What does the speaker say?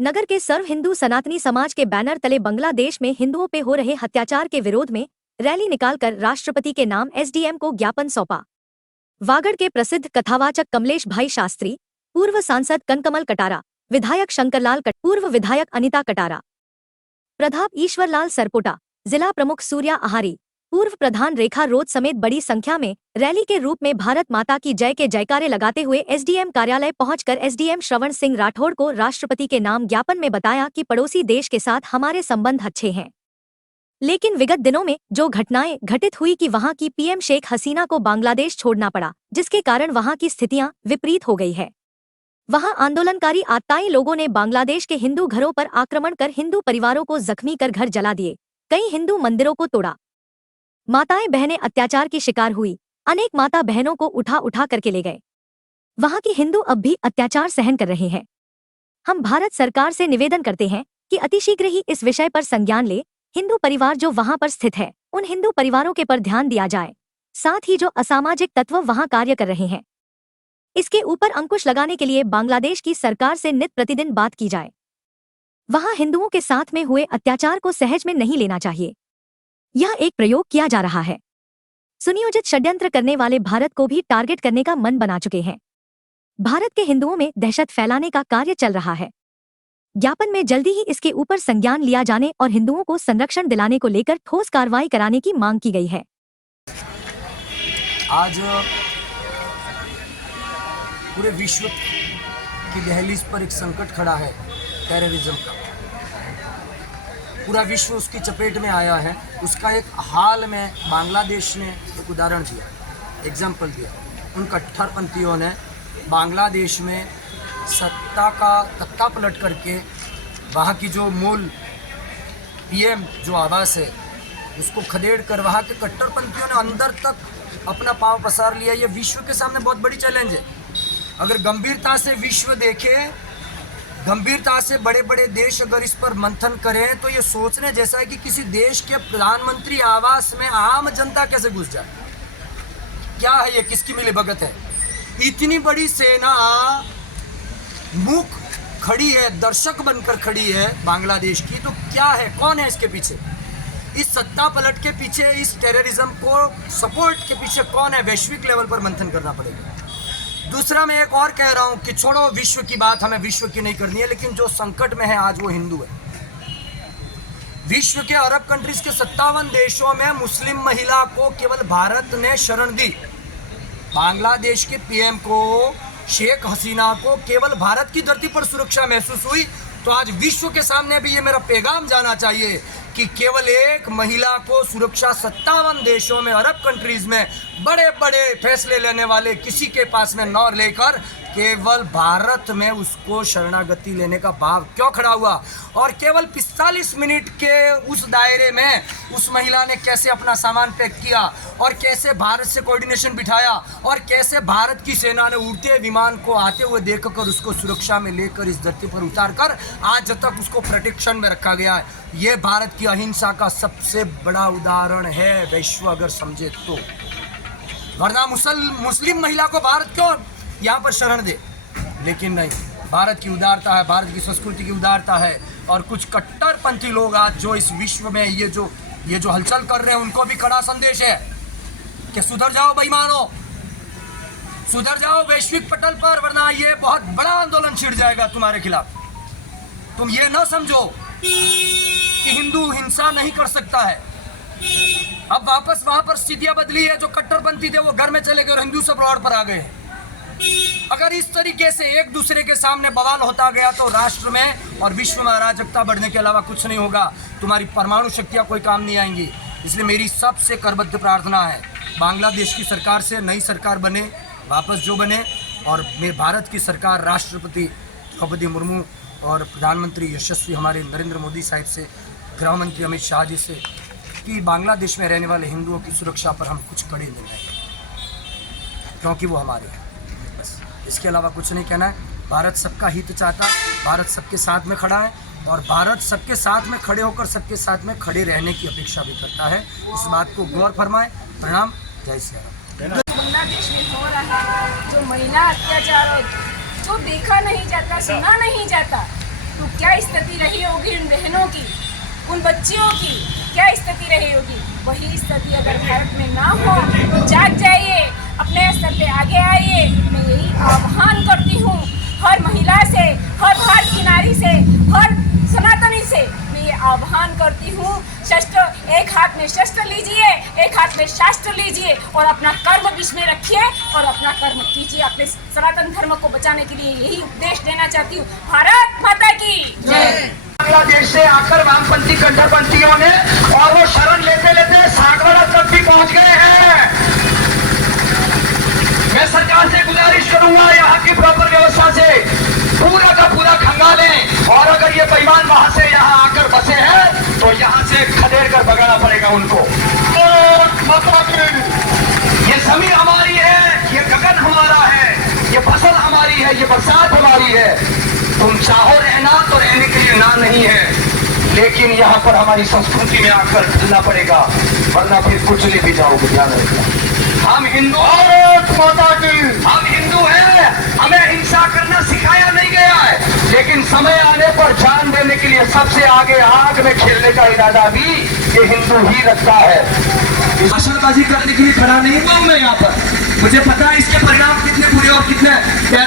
नगर के सर्व हिंदू सनातनी समाज के बैनर तले बांग्लादेश में हिंदुओं पे हो रहे अत्याचार के विरोध में रैली निकालकर राष्ट्रपति के नाम एसडीएम को ज्ञापन सौंपा। वागड़ के प्रसिद्ध कथावाचक कमलेश भाई शास्त्री, पूर्व सांसद कनकमल कटारा, विधायक शंकरलाल पूर्व विधायक अनिता कटारा, प्रताप ईश्वरलाल सरपोटा, जिला प्रमुख सूर्या आहारी, पूर्व प्रधान रेखा रोध समेत बड़ी संख्या में रैली के रूप में भारत माता की जय के जयकारे लगाते हुए एसडीएम कार्यालय पहुंचकर एसडीएम श्रवण सिंह राठौड़ को राष्ट्रपति के नाम ज्ञापन में बताया कि पड़ोसी देश के साथ हमारे संबंध अच्छे हैं, लेकिन विगत दिनों में जो घटनाएं घटित हुई कि वहां की पीएम शेख हसीना को बांग्लादेश छोड़ना पड़ा, जिसके कारण वहां की स्थितियां विपरीत हो गई है। वहां आंदोलनकारी आतताई लोगों ने बांग्लादेश के हिंदू घरों पर आक्रमण कर हिंदू परिवारों को जख्मी कर घर जला दिए, कई हिंदू मंदिरों को तोड़ा, माताएं बहनें अत्याचार की शिकार हुई, अनेक माता बहनों को उठा उठा करके ले गए। वहां के हिंदू अब भी अत्याचार सहन कर रहे हैं। हम भारत सरकार से निवेदन करते हैं कि अतिशीघ्र ही इस विषय पर संज्ञान ले, हिंदू परिवार जो वहां पर स्थित है उन हिंदू परिवारों के पर ध्यान दिया जाए, साथ ही जो असामाजिक तत्व वहां कार्य कर रहे हैं इसके ऊपर अंकुश लगाने के लिए बांग्लादेश की सरकार से नित प्रतिदिन बात की जाए। वहां हिंदुओं के साथ में हुए अत्याचार को सहज में नहीं लेना चाहिए। यह एक प्रयोग किया जा रहा है। सुनियोजित षड्यंत्र करने वाले भारत को भी टारगेट करने का मन बना चुके हैं। भारत के हिंदुओं में दहशत फैलाने का कार्य चल रहा है। ज्ञापन में जल्दी ही इसके ऊपर संज्ञान लिया जाने और हिंदुओं को संरक्षण दिलाने को लेकर ठोस कार्रवाई कराने की मांग की गई है। आज पूरे विश्व की दहलीज पर एक संकट खड़ा है, टेररिज्म का। पूरा विश्व उसकी चपेट में आया है। उसका एक हाल में बांग्लादेश ने एक उदाहरण दिया, एग्जाम्पल दिया। उन कट्टरपंथियों ने बांग्लादेश में सत्ता का तख्ता पलट करके वहाँ की जो मूल पीएम जो आवास है उसको खदेड़ कर वहाँ के कट्टरपंथियों ने अंदर तक अपना पांव पसार लिया। ये विश्व के सामने बहुत बड़ी चैलेंज है। अगर गंभीरता से विश्व देखे, गंभीरता से बड़े बड़े देश अगर इस पर मंथन करें तो ये सोचने जैसा है कि किसी देश के प्रधानमंत्री आवास में आम जनता कैसे घुस जाए। क्या है ये, किसकी मिलीभगत है? इतनी बड़ी सेना मूक खड़ी है, दर्शक बनकर खड़ी है बांग्लादेश की, तो क्या है, कौन है इसके पीछे? इस सत्ता पलट के पीछे, इस टेररिज्म को सपोर्ट के पीछे कौन है? वैश्विक लेवल पर मंथन करना पड़ेगा। दूसरा मैं एक और कह रहा हूं कि छोड़ो विश्व की बात, हमें विश्व की नहीं करनी है, लेकिन जो संकट में है आज वो हिंदू है। विश्व के अरब कंट्रीज के 57 देशों में मुस्लिम महिला को केवल भारत ने शरण दी। बांग्लादेश के पीएम को, शेख हसीना को केवल भारत की धरती पर सुरक्षा महसूस हुई। तो आज विश्व के सामने भी ये मेरा पैगाम जाना चाहिए कि केवल एक महिला को सुरक्षा 57 देशों में, अरब कंट्रीज में बड़े बड़े फैसले लेने वाले किसी के पास में न लेकर केवल भारत में उसको शरणागति लेने का भाव क्यों खड़ा हुआ? और केवल 45 मिनट के उस दायरे में उस महिला ने कैसे अपना सामान पैक किया और कैसे भारत से कोऑर्डिनेशन बिठाया और कैसे भारत की सेना ने उड़ते विमान को आते हुए देखकर उसको सुरक्षा में लेकर इस धरती पर उतार कर आज तक उसको प्रोटेक्शन में रखा गया है। ये भारत की अहिंसा का सबसे बड़ा उदाहरण है, विश्व अगर समझे तो। वरना मुस्लिम महिला को भारत क्यों यहाँ पर शरण दे? लेकिन नहीं, भारत की उदारता है, भारत की संस्कृति की उदारता है। और कुछ कट्टरपंथी लोग आज जो इस विश्व में ये जो हलचल कर रहे हैं, उनको भी कड़ा संदेश है कि सुधर जाओ बेईमानों, सुधर जाओ वैश्विक पटल पर, वरना ये बहुत बड़ा आंदोलन छिड़ जाएगा तुम्हारे खिलाफ। तुम ये न समझो कि हिंदू हिंसा नहीं कर सकता है। अब वापस वहां पर स्थितियां बदली है। जो कट्टरपंथी थे वो घर में चले गए और हिंदू सब रोड पर आ गए। अगर इस तरीके से एक दूसरे के सामने बवाल होता गया तो राष्ट्र में और विश्व में अराजकता बढ़ने के अलावा कुछ नहीं होगा। तुम्हारी परमाणु शक्तियां कोई काम नहीं आएंगी। इसलिए मेरी सबसे करबद्ध प्रार्थना है, बांग्लादेश की सरकार से नई सरकार बने, वापस जो बने, और मेरे भारत की सरकार, राष्ट्रपति द्रौपदी मुर्मू और प्रधानमंत्री यशस्वी हमारे नरेंद्र मोदी साहब से, गृह मंत्री अमित शाह जी से, कि बांग्लादेश में रहने वाले हिंदुओं की सुरक्षा पर हम कुछ कड़े निर्णय लें, क्योंकि वो हमारे हैं। बस इसके अलावा कुछ नहीं कहना है। भारत सबका हित चाहता है, भारत सबके साथ में खड़ा है और भारत सबके साथ में खड़े होकर सबके साथ में खड़े रहने की अपेक्षा भी करता है। इस बात को गौर फरमाएं। प्रणाम, जय श्री राम। बांग्लादेश में हो रहा है, जो महिला अत्याचार और जो देखा नहीं जाता, सुना नहीं जाता, तो क्या स्थिति रही होगी उन बहनों की, उन बच्चियों की क्या स्थिति रही होगी। वही स्थिति अगर भारत में ना हो तो जाग जाइए, अपने स्तर पे आगे आइए। मैं यही आह्वान करती हूँ हर महिला से, हर भारत की नारी से, हर सनातनी से मैं ये आह्वान करती हूँ, शस्त्र एक हाथ में शस्त्र लीजिए, एक हाथ में शास्त्र लीजिए और अपना कर्म बीच में रखिए और अपना कर्म कीजिए। अपने सनातन धर्म को बचाने के लिए यही उपदेश देना चाहती हूँ। भारत माता की जय। बांग्लादेश से आकर वामपंथी कट्टरपंथियों ने और वो शरण लेते लेते सागवाड़ा तक भी पहुंच गए हैं। मैं सरकार से गुजारिश करूंगा यहाँ की प्रॉपर व्यवस्था से पूरा का पूरा खंगालें और अगर ये बेईमान वहां से यहाँ आकर बसे हैं तो यहाँ से खदेड़ कर भगाना पड़ेगा उनको। ये जमीन हमारी है, ये गगन हमारा है, ये फसल हमारी है, ये बरसात हमारी है। तुम चाहो रहना तो रहने के लिए ना नहीं है, लेकिन यहाँ पर हमारी संस्कृति में आकर ढलना पड़ेगा वरना फिर कुचले भी जाओगे। ध्यान रखना, हम हिंदू हम हिंदू हैं, हमें हिंसा करना सिखाया नहीं गया है, लेकिन समय आने पर जान देने के लिए सबसे आगे आग में खेलने का इरादा भी ये हिंदू ही रखता है। भाषणबाजी करने के लिए खड़ा नहीं हुआ मैं यहाँ पर, मुझे पता है इसके परिणाम कितने बुरे और कितने